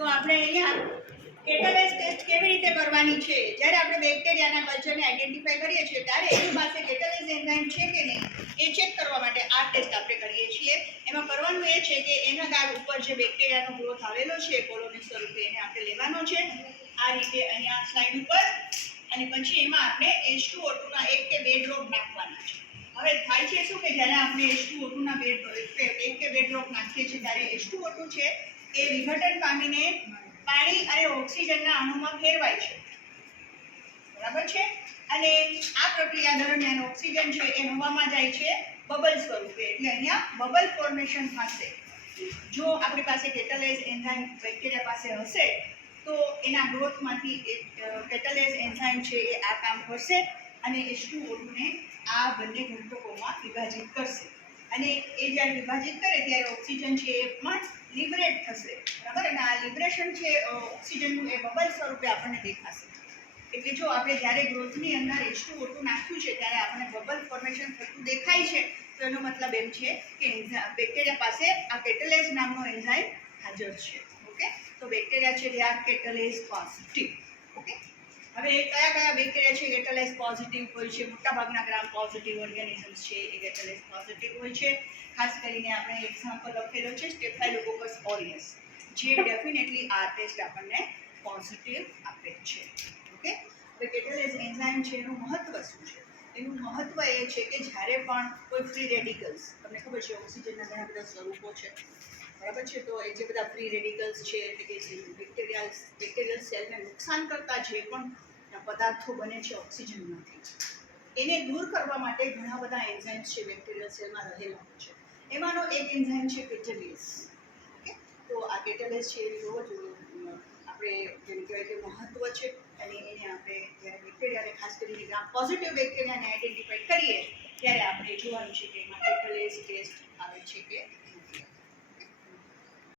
તો આપણે અહીંયા કેટલેસ ટેસ્ટ કેવી રીતે કરવાની છે, જ્યારે આપણે બેક્ટેરિયાના કલ્ચરને આઈડેન્ટિફાઈ કરીએ છીએ ત્યારે એની પાસે કેટલેસ એન્ઝાઇમ છે કે નહીં એ ચેક કરવા માટે આ ટેસ્ટ આપણે કરીએ છીએ. એમાં કરવાનું એ છે કે એના ગાઢ ઉપર જે બેક્ટેરિયાનો ગ્રોથ આવેલો છે કોલોની સ્વરૂપે એને આપણે લેવાનો છે આ રીતે અહીંયા સ્લાઇડ ઉપર, અને પછી એમાં આપણે H2O2 ના 1 કે 2 ડ્રોપ નાખવાના છે. હવે થાય છે શું કે જ્યારે આપણે H2O2 ના 1 કે 2 ડ્રોપ નાખીએ છીએ ત્યારે H2O2 છે એ વિઘટન પામીને પાણી અને ઓક્સિજનના અણુમાં ફેરવાય છે, બરાબર છે. અને આ પ્રક્રિયા દરમિયાન ઓક્સિજન છે એ હવામાં જાય છે બબલ સ્વરૂપે, એટલે અહીંયા બબલ ફોર્મેશન થશે. જો આપણી પાસે કેટલેસ એન્ઝાઇમ બેક્ટેરિયા પાસે હશે તો એના ગ્રોથમાંથી કેટલેસ એન્ઝાઇમ છે એ આ કામ કરશે અને H2O2 ને આ બંને ઘટકોમાં વિભાજિત કરશે, અને એ જ્યારે વિભાજિત કરે ત્યારે ઓક્સિજન છે એ પણ લિબરેટ થશે, બરાબર. અને આ લિબરેશન છે ઓક્સિજનનું એ બબલ સ્વરૂપે આપણને દેખાશે. એટલે જો આપણે જ્યારે ગ્રોથની અંદર H2O2 નાખ્યું છે ત્યારે આપણને બબલ ફોર્મેશન થતું દેખાય છે તો એનો મતલબ એમ છે કે બેક્ટેરિયા પાસે આ કેટલેસ નામનો એન્ઝાઇમ હાજર છે. ઓકે, તો બેક્ટેરિયા છે they are catalase positive. Okay, હવે કયા કયા બેક્ટેરિયા છે કેટલેસ પોઝિટિવ હોય છે? મોટાભાગના ગ્રામ પોઝિટિવ ઓર્ગેનિઝમ્સ છે એ કેટલેસ પોઝિટિવ હોય છે. ખાસ કરીને આપણે એક્ઝામ્પલ લખેલો છે સ્ટેફાઇલોકોકસ ઓરિયસ, જે ડેફિનેટલી આ ટેસ્ટ આપણને પોઝિટિવ આપે છે. ઓકે, હવે કેટલેસ એન્ઝાઇમ છે એનું મહત્વ શું છે? એનું મહત્વ એ છે કે જ્યારે પણ કોઈ ફ્રી રેડિકલ્સ, તમને ખબર છે ઓક્સિજનના ઘણા બધા સ્વરૂપો છે, બરાબર છે, તો એ જે બધા ફ્રી રેડિકલ્સ છે એટલે કે જે બેક્ટેરિયલ સેલને નુકસાન કરતા જે પણ પદાર્થો બને છે ઓક્સિજનમાંથી, એને દૂર કરવા માટે ઘણા બધા એન્ઝાઇમ્સ છે બેક્ટેરિયલ સેલમાં રહેલા હોય છે. એમાંનો એક એન્ઝાઇમ છે કેટલેસ. ઓકે, તો આ કેટલેસ છે એ બહુ જ આપણે જેમ કહેવાય કે મહત્વ છે, અને એને આપણે જ્યારે બેક્ટેરિયાને ખાસ કરીને ગ્રામ પોઝિટિવ બેક્ટેરિયાને આઈડેન્ટિફાઈ કરીએ ત્યારે આપણે જોવાનું છે કે એમાં કેટલેસ ટેસ્ટ આવે છે કે